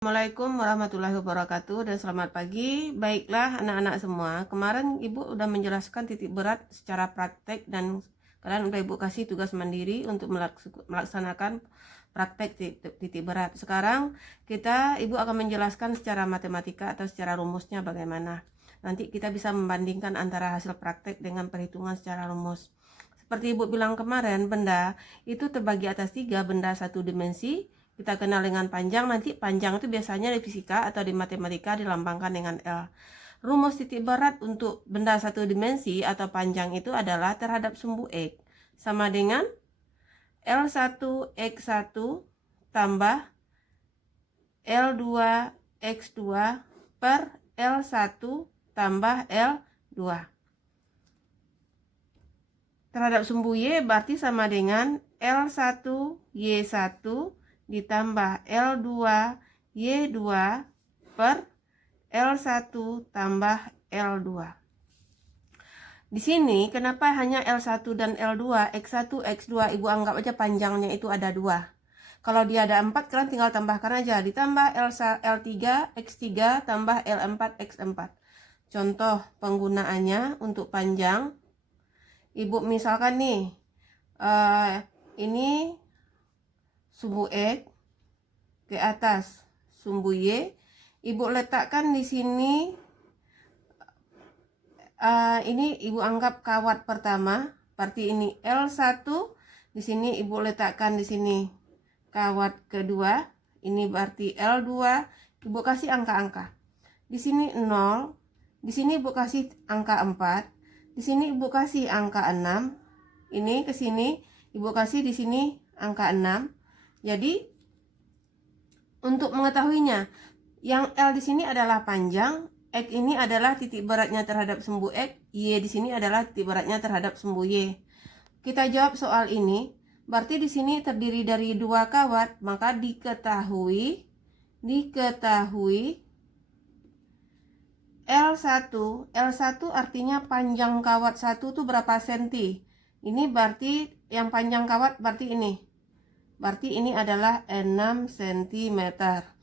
Assalamualaikum warahmatullahi wabarakatuh dan selamat pagi. Baiklah anak-anak semua, kemarin Ibu udah menjelaskan titik berat secara praktek dan kalian udah Ibu kasih tugas mandiri untuk melaksanakan praktek titik berat. Sekarang Ibu akan menjelaskan secara matematika atau secara rumusnya bagaimana. Nanti kita bisa membandingkan antara hasil praktek dengan perhitungan secara rumus. Seperti Ibu bilang kemarin, benda itu terbagi atas 3, benda satu dimensi. Kita kenal dengan panjang, nanti panjang itu biasanya di fisika atau di matematika dilambangkan dengan L. Rumus titik berat untuk benda satu dimensi atau panjang itu adalah terhadap sumbu X sama dengan L1X1 tambah L2X2 per L1 tambah L2. Terhadap sumbu Y berarti sama dengan L1Y1 ditambah L2Y2 per L1 tambah L2. Di sini kenapa hanya L1 dan L2, X1, X2 Ibu anggap aja panjangnya itu ada 2. Kalau dia ada 4, kalian tinggal tambahkan aja, ditambah L3, X3 tambah L4, X4. Contoh penggunaannya untuk panjang, Ibu misalkan nih, ini sumbu X ke atas sumbu Y, Ibu letakkan di sini, ini Ibu anggap kawat pertama, berarti ini L1, di sini Ibu letakkan di sini kawat kedua, ini berarti L2, Ibu kasih angka-angka. Di sini 0, di sini Ibu kasih angka 4, di sini Ibu kasih angka 6, ini ke sini Ibu kasih di sini angka 6. Jadi untuk mengetahuinya, yang L di sini adalah panjang, X ini adalah titik beratnya terhadap sumbu X, Y di sini adalah titik beratnya terhadap sumbu Y. Kita jawab soal ini, berarti di sini terdiri dari 2 kawat, maka diketahui L1 artinya panjang kawat 1 itu berapa senti. Ini berarti yang panjang kawat berarti ini. Berarti ini adalah 6 cm.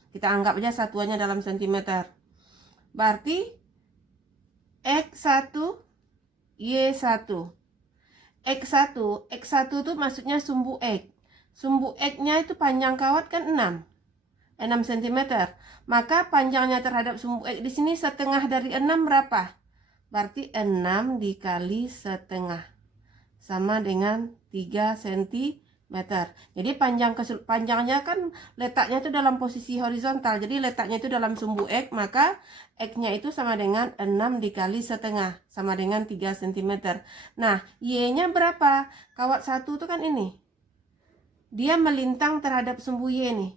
Kita anggap aja satuannya dalam sentimeter. Berarti X1, Y1. X1 itu maksudnya sumbu X. Sumbu X-nya itu panjang kawat kan 6 cm. Maka panjangnya terhadap sumbu X di sini setengah dari 6 berapa? Berarti 6 dikali setengah sama dengan 3 cm. Jadi panjangnya kan letaknya itu dalam posisi horizontal. Jadi letaknya itu dalam sumbu X, maka X-nya itu sama dengan 6 dikali setengah, sama dengan 3 cm. Nah, Y-nya berapa? Kawat 1 itu kan ini. Dia melintang terhadap sumbu Y nih.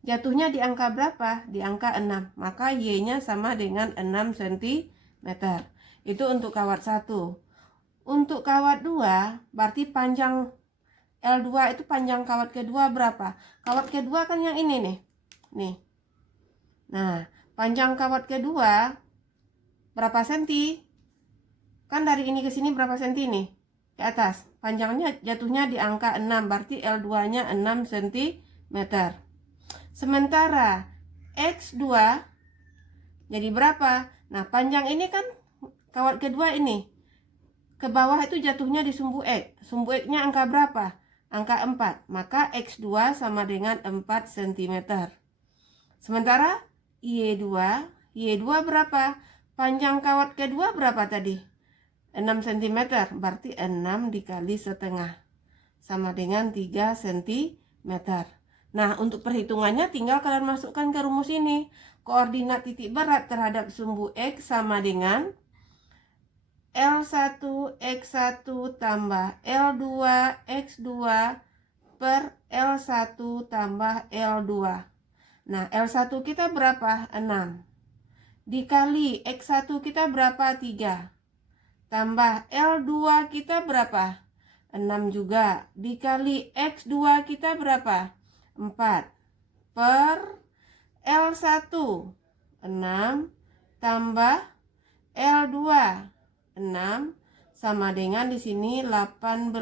Jatuhnya di angka berapa? Di angka 6. Maka Y-nya sama dengan 6 cm. Itu untuk kawat 1. Untuk kawat 2, berarti panjang L2 itu panjang kawat kedua berapa? Kawat kedua kan yang ini nih. Nih. Nah, panjang kawat kedua berapa senti? Kan dari ini ke sini berapa senti nih? Ke atas. Panjangnya jatuhnya di angka 6, berarti L2-nya 6 cm. Sementara X2 jadi berapa? Nah, panjang ini kan kawat kedua ini. Ke bawah itu jatuhnya di sumbu X. Sumbu X-nya angka berapa? Angka 4. Maka X2 sama dengan 4 cm. Sementara Y2 berapa? Panjang kawat kedua berapa tadi? 6 cm. Berarti 6 dikali setengah sama dengan 3 cm. Nah, untuk perhitungannya tinggal kalian masukkan ke rumus ini. Koordinat titik berat terhadap sumbu X sama dengan L1 X1 tambah L2 X2 per L1 tambah L2. Nah, L1 kita berapa? 6. Dikali X1 kita berapa? 3. Tambah L2 kita berapa? 6 juga. Dikali X2 kita berapa? 4. Per L1 6 tambah L2 6 sama dengan di sini 18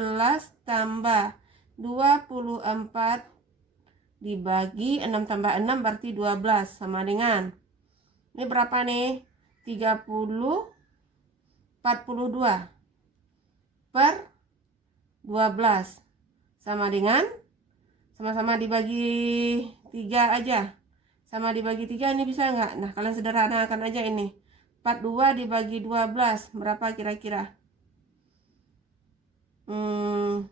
tambah 24 dibagi 6 tambah 6 berarti 12 sama dengan, ini berapa nih? 30, 42 per 12 sama dengan, sama-sama dibagi 3 aja. Sama dibagi 3 ini bisa nggak? Nah, kalian sederhanakan aja ini. 42 dibagi 12 berapa kira-kira? 24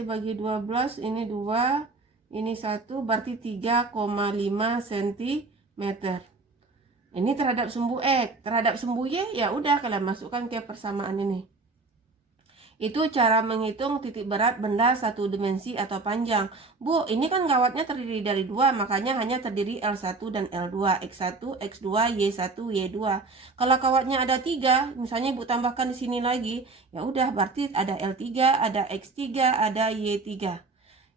dibagi 12, ini 2, ini 1, berarti 3,5 cm. Ini terhadap sumbu X. Terhadap sumbu Y, ya udah kalian masukkan ke persamaan ini. Itu cara menghitung titik berat benda satu dimensi atau panjang. Bu, ini kan kawatnya terdiri dari 2, makanya hanya terdiri L1 dan L2, X1, X2, Y1, Y2. Kalau kawatnya ada 3, misalnya Ibu tambahkan di sini lagi, ya udah berarti ada L3, ada X3, ada Y3.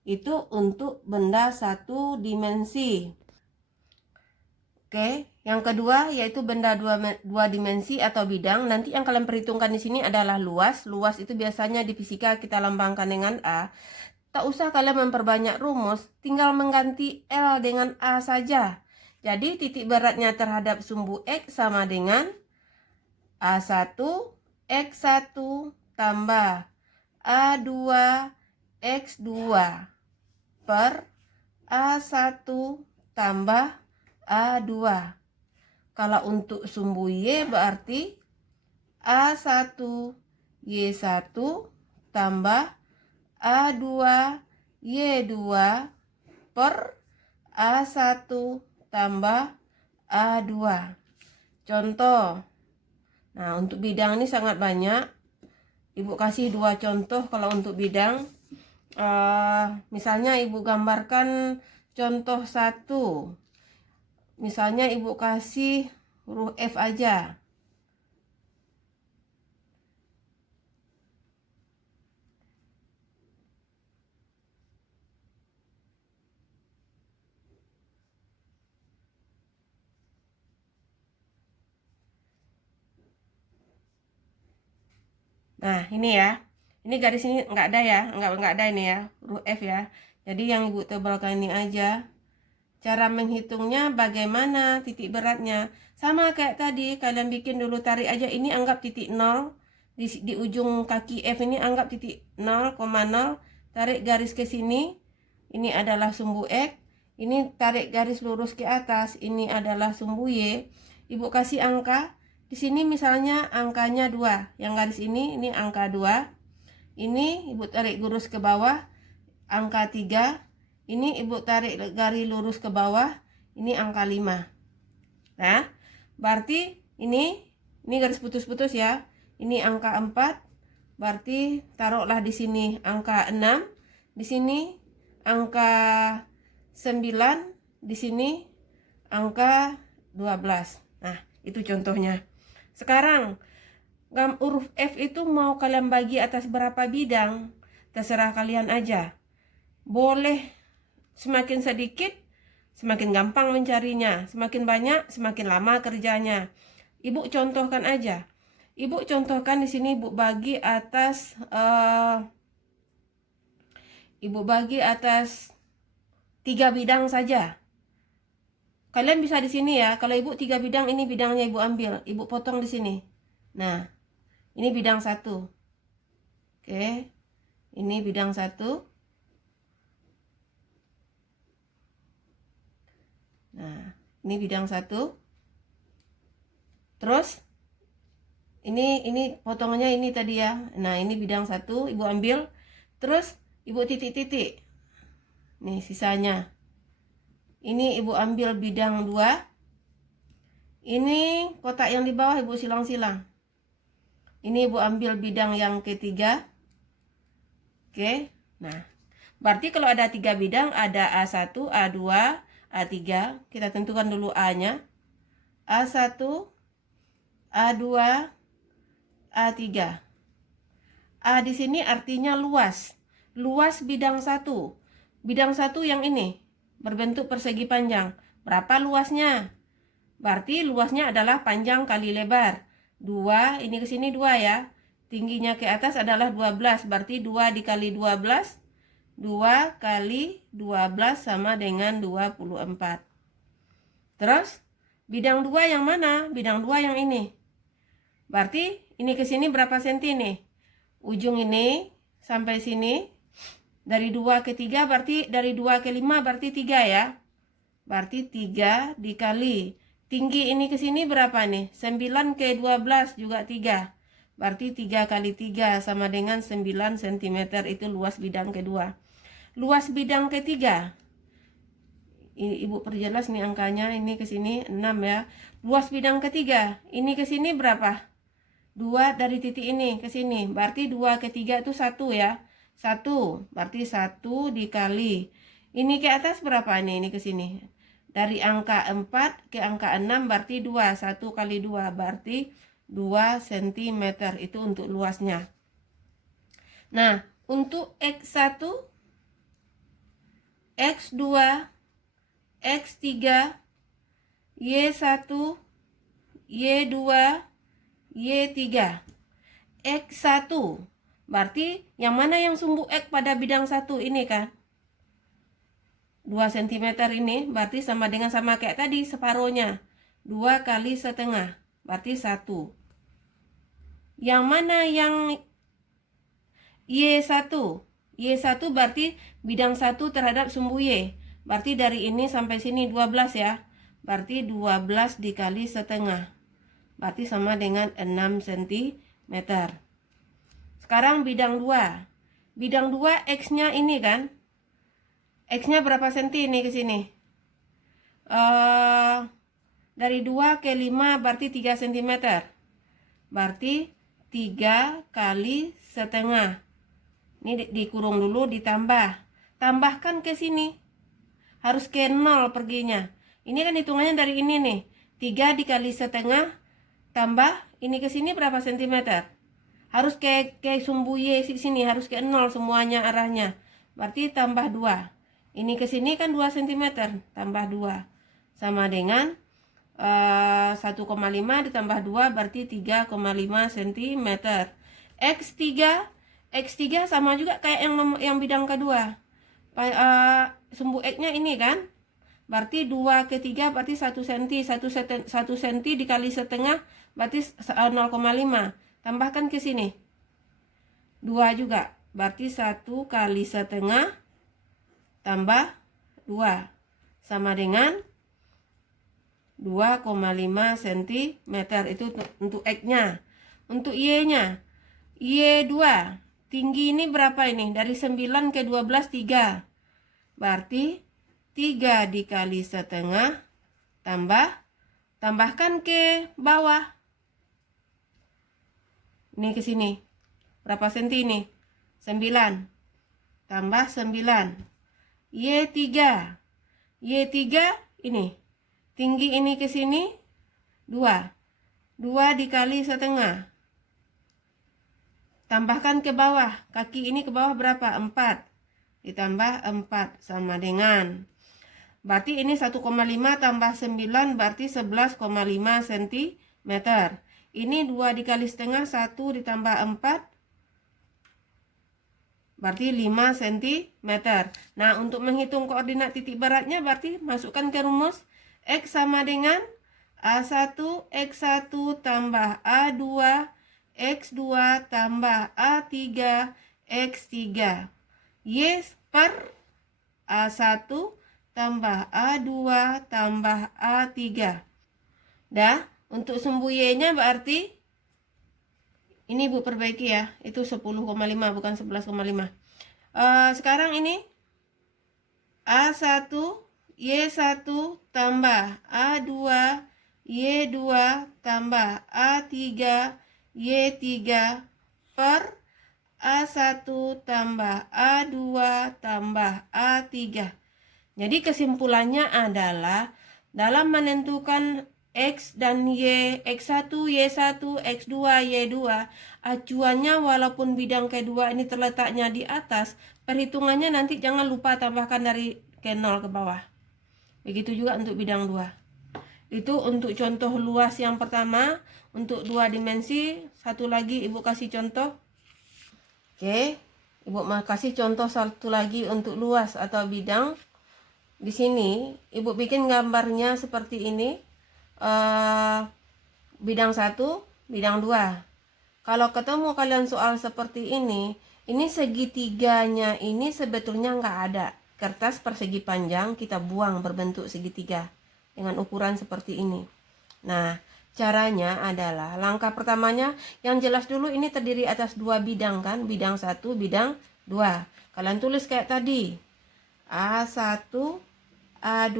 Itu untuk benda satu dimensi. Oke, yang kedua yaitu benda dua dimensi atau bidang. Nanti yang kalian perhitungkan di sini adalah luas. Luas itu biasanya di fisika kita lambangkan dengan A. Tak usah kalian memperbanyak rumus, tinggal mengganti L dengan A saja. Jadi titik beratnya terhadap sumbu X sama dengan A1 X1 tambah A2 X2 per A1 tambah A2. Kalau untuk sumbu Y berarti A1 Y1 tambah A2 Y2 per A1 tambah A2. Contoh. Nah, untuk bidang ini sangat banyak. Ibu kasih 2 contoh kalau untuk bidang. Misalnya Ibu gambarkan contoh 1. Misalnya Ibu kasih huruf F aja. Nah, ini ya. Ini garis ini nggak ada ya, nggak ada ini ya, huruf F ya. Jadi yang Ibu tebalkan ini aja. Cara menghitungnya bagaimana titik beratnya? Sama kayak tadi, kalian bikin dulu, tarik aja ini, anggap titik 0. Di ujung kaki F ini anggap titik 0,0. Tarik garis ke sini. Ini adalah sumbu X. Ini tarik garis lurus ke atas. Ini adalah sumbu Y. Ibu kasih angka. Di sini misalnya angkanya 2. Yang garis ini angka 2. Ini Ibu tarik lurus ke bawah. Angka 3. Ini Ibu tarik garis lurus ke bawah, ini angka 5. Nah, berarti ini garis putus-putus ya. Ini angka 4, berarti taruhlah di sini angka 6, di sini angka 9, di sini angka 12. Nah, itu contohnya. Sekarang, huruf F itu mau kalian bagi atas berapa bidang? Terserah kalian aja. Boleh semakin sedikit, semakin gampang mencarinya. Semakin banyak, semakin lama kerjanya. Ibu contohkan aja. Ibu contohkan di sini Ibu bagi atas Ibu bagi atas 3 bidang saja. Kalian bisa di sini ya. Kalau Ibu 3 bidang, ini bidangnya Ibu ambil. Ibu potong di sini. Nah, ini bidang 1. Oke. Ini bidang 1. Nah, ini bidang 1. Terus ini potongannya ini tadi ya. Nah, ini bidang 1 Ibu ambil. Terus Ibu titik-titik. Nih sisanya. Ini Ibu ambil bidang 2. Ini kotak yang di bawah Ibu silang-silang. Ini Ibu ambil bidang yang ketiga. Oke. Nah, berarti kalau ada 3 bidang, ada A1, A2, A3, kita tentukan dulu A-nya. A1, A2, A3. A di sini artinya luas. Luas bidang 1. Bidang 1 yang ini berbentuk persegi panjang. Berapa luasnya? Berarti luasnya adalah panjang kali lebar. 2, ini ke sini 2 ya. Tingginya ke atas adalah 12, berarti 2 dikali 12 2 kali 12 sama dengan 24. Terus, bidang 2 yang mana? Bidang 2 yang ini. Berarti ini ke sini berapa senti nih? Ujung ini sampai sini. Dari 2 ke 3 berarti dari 2 ke 5 berarti 3 ya. Berarti 3 dikali. Tinggi ini ke sini berapa nih? 9 ke 12 juga 3. Berarti 3 kali 3 sama dengan 9 cm. Itu luas bidang kedua. Luas bidang ketiga. Ibu perjelas nih angkanya, ini ke sini 6 ya. Luas bidang ketiga, ini ke sini berapa? 2 dari titik ini ke sini. Berarti 2 ke 3 itu 1 ya. 1, berarti 1 dikali. Ini ke atas berapa nih? Ini ke sini. Dari angka 4 ke angka 6 berarti 2. 1 kali 2 berarti 2 cm. Itu untuk luasnya. Nah, untuk X1, X2, X3, Y1, Y2, Y3. X1 berarti yang mana yang sumbu X pada bidang 1 ini kan? 2 cm ini berarti sama dengan sama kayak tadi separuhnya. 2 kali setengah berarti 1. Yang mana yang Y1? Y1 berarti bidang 1 terhadap sumbu Y. Berarti dari ini sampai sini 12 ya. Berarti 12 dikali setengah. Berarti sama dengan 6 cm. Sekarang bidang 2. Bidang 2 X-nya ini kan. X-nya berapa senti ini ke sini? Dari 2 ke 5 berarti 3 cm. Berarti 3 kali setengah. Ini dikurung dulu, ditambah. Tambahkan ke sini. Harus ke 0 perginya. Ini kan hitungannya dari ini nih. 3 dikali setengah tambah ini ke sini berapa sentimeter? Harus ke sumbu Y sini, harus ke 0 semuanya arahnya. Berarti tambah 2. Ini ke sini kan 2 cm, tambah 2. Sama dengan 1,5 ditambah 2 berarti 3,5 cm. X3 sama juga kayak yang bidang kedua. Sumbu X-nya ini kan. Berarti 2 ke 3 berarti 1 cm. 1 cm dikali setengah berarti 0,5. Tambahkan ke sini. 2 juga. Berarti 1 kali setengah tambah 2. Sama dengan 2,5 cm. Itu untuk X-nya. Untuk Y-nya. Y2. Tinggi ini berapa ini? Dari 9 ke 12, 3. Berarti 3 dikali setengah tambahkan ke bawah. Ini ke sini. Berapa senti ini? 9. Tambah 9. Y3. Y3 ini. Tinggi ini ke sini 2. 2 dikali setengah. Tambahkan ke bawah. Kaki ini ke bawah berapa? 4. Ditambah 4 sama dengan. Berarti ini 1,5 tambah 9 berarti 11,5 cm. Ini 2 dikali setengah, 1 ditambah 4. Berarti 5 cm. Nah, untuk menghitung koordinat titik baratnya berarti masukkan ke rumus. X sama dengan A1 X1 tambah A2 X2 tambah A3 X3. Y per A1 tambah A2 tambah A3. Dah, untuk sumbu Y-nya berarti ini Bu perbaiki ya. Itu 10,5 bukan 11,5. Sekarang ini A1 Y1 tambah A2 Y2 tambah A3 Y3 per A1 tambah A2 tambah A3. Jadi kesimpulannya adalah dalam menentukan X dan Y, X1, Y1, X2, Y2, acuannya walaupun bidang kedua ini terletaknya di atas, perhitungannya nanti jangan lupa tambahkan dari ke 0 ke bawah. Begitu juga untuk bidang 2. Itu untuk contoh luas yang pertama, untuk 2 dimensi. Satu lagi Ibu kasih contoh. Oke, Ibu mau kasih contoh satu lagi untuk luas atau bidang. Di sini Ibu bikin gambarnya seperti ini. Bidang 1, bidang 2. Kalau ketemu kalian soal seperti ini segitiganya ini sebetulnya nggak ada. Kertas persegi panjang kita buang berbentuk segitiga dengan ukuran seperti ini. Nah, caranya adalah langkah pertamanya yang jelas dulu ini terdiri atas 2 bidang kan, bidang 1, bidang 2. Kalian tulis kayak tadi. A1, A2.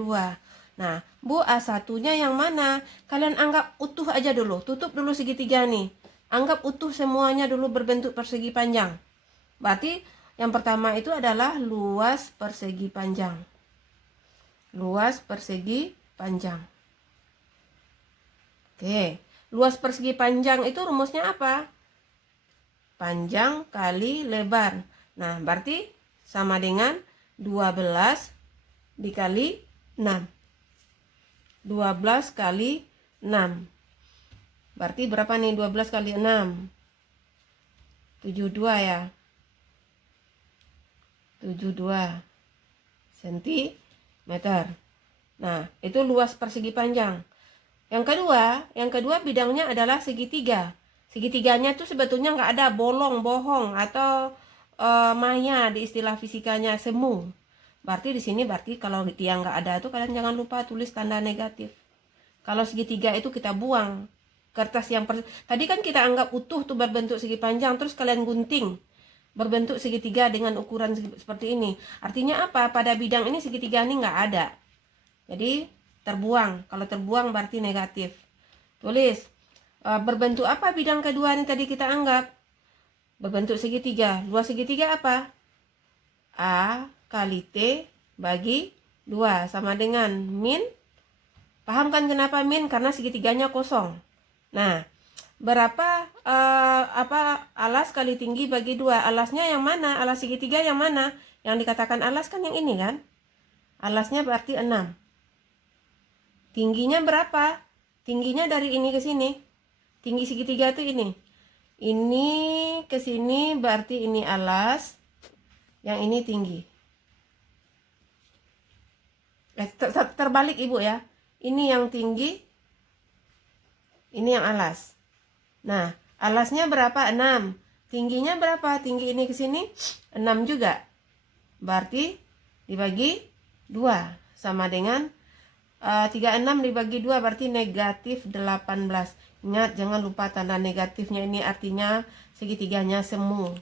Nah, Bu, A1-nya yang mana? Kalian anggap utuh aja dulu. Tutup dulu segitiga nih. Anggap utuh semuanya dulu berbentuk persegi panjang. Berarti yang pertama itu adalah luas persegi panjang. Luas persegi panjang. Oke, luas persegi panjang itu rumusnya apa? Panjang kali lebar. Nah, berarti sama dengan 12 dikali 6. 12 kali 6. Berarti berapa nih 12 kali 6? 72 ya. 72 cm. Nah, itu luas persegi panjang. Yang kedua bidangnya adalah segitiga. Segitiganya tuh sebetulnya nggak ada bolong, bohong atau maya di istilah fisikanya, semu. Berarti di sini kalau dia nggak ada tuh kalian jangan lupa tulis tanda negatif. Kalau segitiga itu kita buang. Kertas yang tadi kan kita anggap utuh tuh berbentuk segi panjang, terus kalian gunting berbentuk segitiga dengan ukuran seperti ini. Artinya apa? Pada bidang ini segitiga ini nggak ada. Jadi terbuang. Kalau terbuang berarti negatif. Tulis berbentuk apa bidang kedua ini tadi kita anggap? Berbentuk segitiga. Luas segitiga apa? A kali T bagi 2 sama dengan min. Paham kan kenapa min? Karena segitiganya kosong. Nah, berapa alas kali tinggi bagi 2? Alasnya yang mana? Alas segitiga yang mana? Yang dikatakan alas kan yang ini kan? Alasnya berarti 6. Tingginya berapa? Tingginya dari ini ke sini. Tinggi segitiga itu ini. Ini ke sini berarti ini alas. Yang ini tinggi. Terbalik Ibu ya. Ini yang tinggi. Ini yang alas. Nah, alasnya berapa? 6. Tingginya berapa? Tinggi ini ke sini 6 juga. Berarti dibagi 2 sama dengan 36 dibagi 2 berarti negatif 18. Ingat, jangan lupa tanda negatifnya ini artinya segitiganya semu.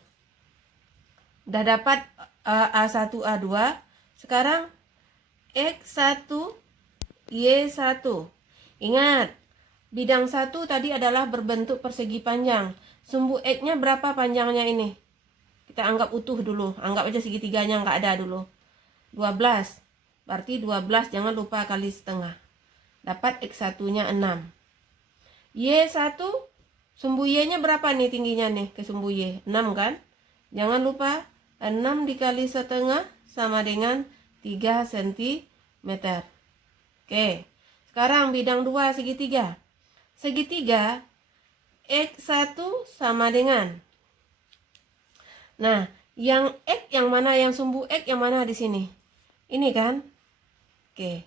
Udah dapat A1, A2. Sekarang X1, Y1. Ingat, bidang 1 tadi adalah berbentuk persegi panjang. Sumbu X-nya berapa panjangnya ini? Kita anggap utuh dulu. Anggap aja segitiganya nggak ada dulu. 12. Berarti 12 jangan lupa kali setengah. Dapat X1-nya 6. Y1, sumbu Y-nya berapa nih tingginya nih ke sumbu Y? 6 kan? Jangan lupa 6 dikali setengah sama dengan 3 cm. Oke. Sekarang bidang 2 segitiga. Segitiga X1 sama dengan. Nah, yang X yang mana? Yang sumbu X yang mana di sini? Ini kan? Oke.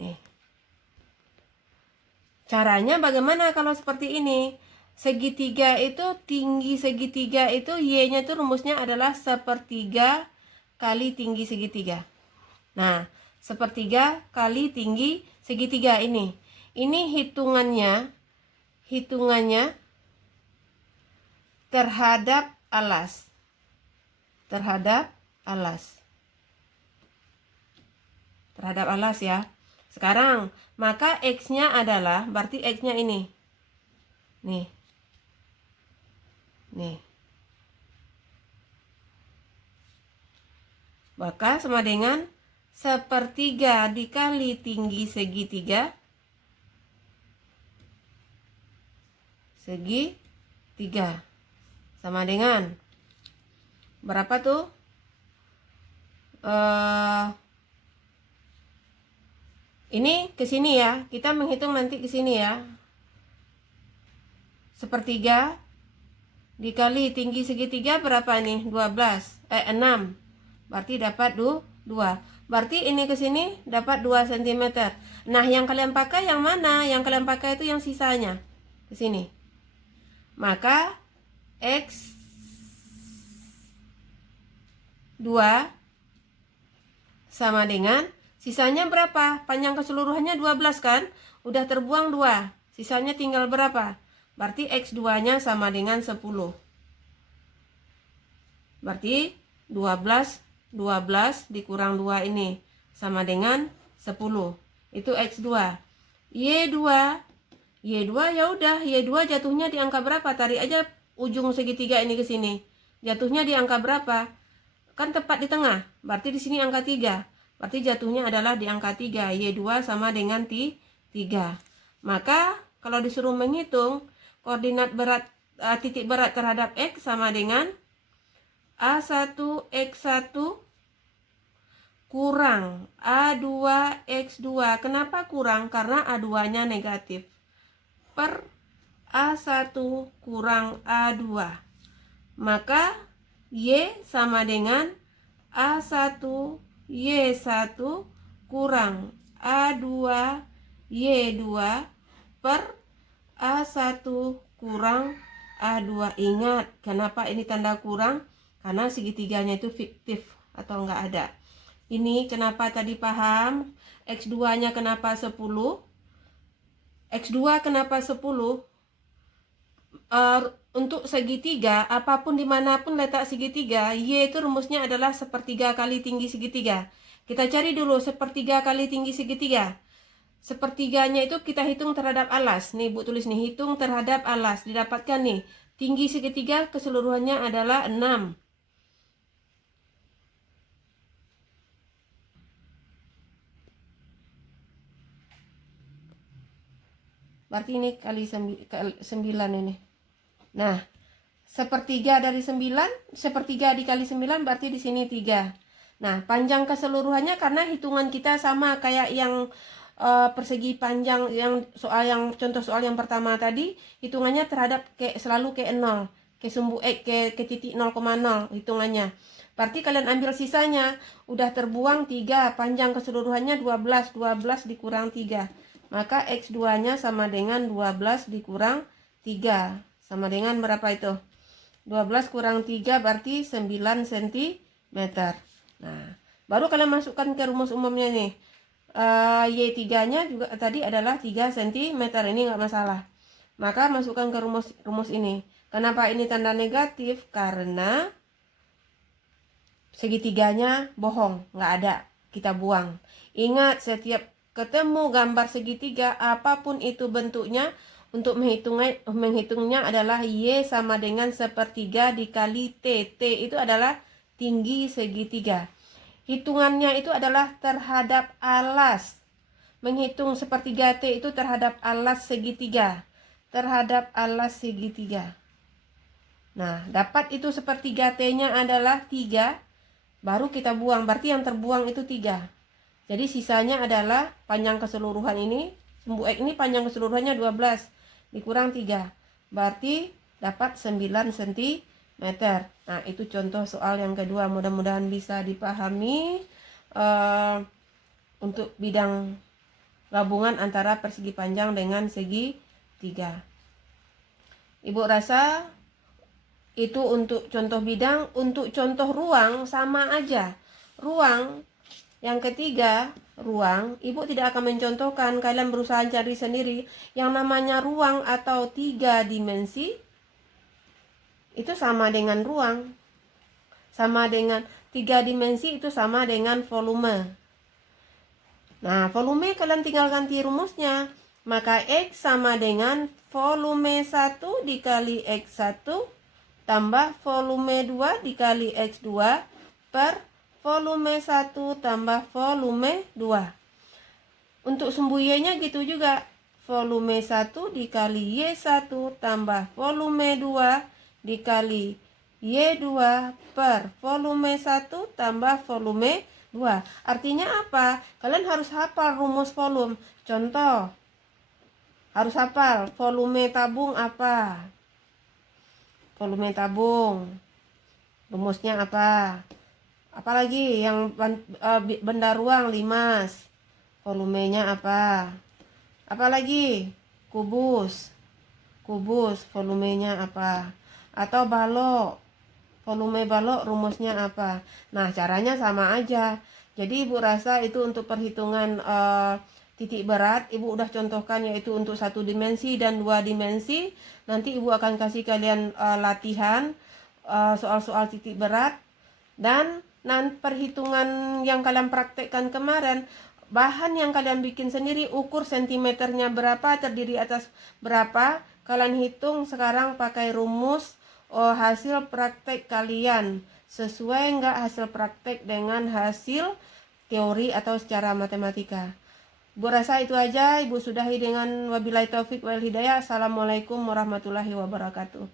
Nih. Caranya bagaimana kalau seperti ini? Segitiga itu, tinggi segitiga itu Y-nya itu rumusnya adalah sepertiga kali tinggi segitiga. Nah, sepertiga kali tinggi segitiga ini. Ini hitungannya terhadap alas. Terhadap alas ya. Sekarang, maka X-nya adalah, berarti X-nya ini. Nih. Maka sama dengan sepertiga dikali tinggi segitiga. Segitiga. Sama dengan berapa tuh? Ini ke sini ya. Kita menghitung nanti ke sini ya. Sepertiga dikali tinggi segitiga berapa nih? 6. Berarti dapat 2. Berarti ini ke sini dapat 2 cm. Nah, yang kalian pakai yang mana? Yang kalian pakai itu yang sisanya. Ke sini. Maka X 2 sama dengan sisanya berapa? Panjang keseluruhannya 12 kan? Udah terbuang 2. Sisanya tinggal berapa? Berarti X2-nya sama dengan 10. Berarti 12 dikurang 2 ini sama dengan 10. Itu X2. Y2 ya udah, Y2 jatuhnya di angka berapa? Tarik aja ujung segitiga ini ke sini. Jatuhnya di angka berapa? Kan tepat di tengah. Berarti di sini angka 3. Berarti jatuhnya adalah di angka 3. Y2 sama dengan 3. Maka kalau disuruh menghitung koordinat berat titik berat terhadap X sama dengan A1 X1 kurang A2 X2. Kenapa kurang? Karena A2-nya negatif. Per A1 kurang A2. Maka Y sama dengan A1 Y1 kurang A2 Y2 per A1 kurang A2. Ingat, kenapa ini tanda kurang? Karena segitiganya itu fiktif atau enggak ada. Ini kenapa tadi paham? X2-nya kenapa 10? X2 kenapa 10? Untuk segitiga, apapun dimanapun letak segitiga, Y itu rumusnya adalah sepertiga kali tinggi segitiga. Kita cari dulu sepertiga kali tinggi segitiga. Sepertiganya itu kita hitung terhadap alas. Nih, Bu tulis nih, hitung terhadap alas. Didapatkan nih, tinggi segitiga keseluruhannya adalah 6. Berarti ini kali 9 ini. Nah, sepertiga dari 9, sepertiga dikali 9 berarti di sini 3. Nah, panjang keseluruhannya karena hitungan kita sama kayak yang persegi panjang yang contoh soal yang pertama tadi, hitungannya terhadap selalu ke 0, ke sumbu X ke titik 0,0 hitungannya. Berarti kalian ambil sisanya, udah terbuang 3, panjang keseluruhannya 12 dikurang 3. Maka X2-nya sama dengan 12 dikurang 3. Sama dengan berapa itu? 12 kurang 3 berarti 9 cm. Nah, baru kalian masukkan ke rumus umumnya nih. Y3-nya juga tadi adalah 3 cm. Ini nggak masalah. Maka masukkan ke rumus ini. Kenapa ini tanda negatif? Karena segitiganya bohong, nggak ada. Kita buang. Ingat, setiap ketemu gambar segitiga, apapun itu bentuknya, untuk menghitungnya adalah Y sama dengan sepertiga dikali T. T itu adalah tinggi segitiga. Hitungannya itu adalah terhadap alas. Menghitung sepertiga T itu terhadap alas segitiga. Terhadap alas segitiga. Nah, dapat itu sepertiga T-nya adalah 3. Baru kita buang. Berarti yang terbuang itu 3. Jadi sisanya adalah panjang keseluruhan ini. Sumbu X ini panjang keseluruhannya 12. Dikurang 3. Berarti dapat 9 cm. Nah, itu contoh soal yang kedua. Mudah-mudahan bisa dipahami untuk bidang gabungan antara persegi panjang dengan segi 3. Ibu rasa itu untuk contoh bidang. Untuk contoh ruang sama aja. Ruang yang ketiga, ruang, Ibu tidak akan mencontohkan, kalian berusaha cari sendiri. Yang namanya ruang atau 3 dimensi itu sama dengan ruang. Sama dengan 3 dimensi itu sama dengan volume. Nah, volume kalian tinggal ganti rumusnya. Maka X sama dengan volume 1 dikali X1 tambah volume 2 dikali X2 per volume 1 tambah volume 2. Untuk sumbu Y-nya gitu juga. Volume 1 dikali Y1 tambah volume 2 dikali Y2 per volume 1 tambah volume 2. Artinya apa? Kalian harus hafal rumus volume. Contoh, harus hafal volume tabung apa? volume tabung. Rumusnya apa? Apalagi yang benda ruang, limas. Volumenya apa? Apalagi? Kubus. Kubus, volumenya apa? Atau balok. Volume balok rumusnya apa? Nah, caranya sama aja. Jadi Ibu rasa itu untuk perhitungan titik berat, Ibu udah contohkan yaitu untuk 1 dimensi dan 2 dimensi. Nanti Ibu akan kasih kalian latihan soal-soal titik berat. Dan perhitungan yang kalian praktekkan kemarin, bahan yang kalian bikin sendiri, ukur sentimeternya berapa, terdiri atas berapa, kalian hitung sekarang pakai rumus hasil praktek kalian. Sesuai nggak hasil praktek dengan hasil teori atau secara matematika. Ibu rasa itu aja. Ibu sudahi dengan wabillahi taufik wal hidayah. Assalamualaikum warahmatullahi wabarakatuh.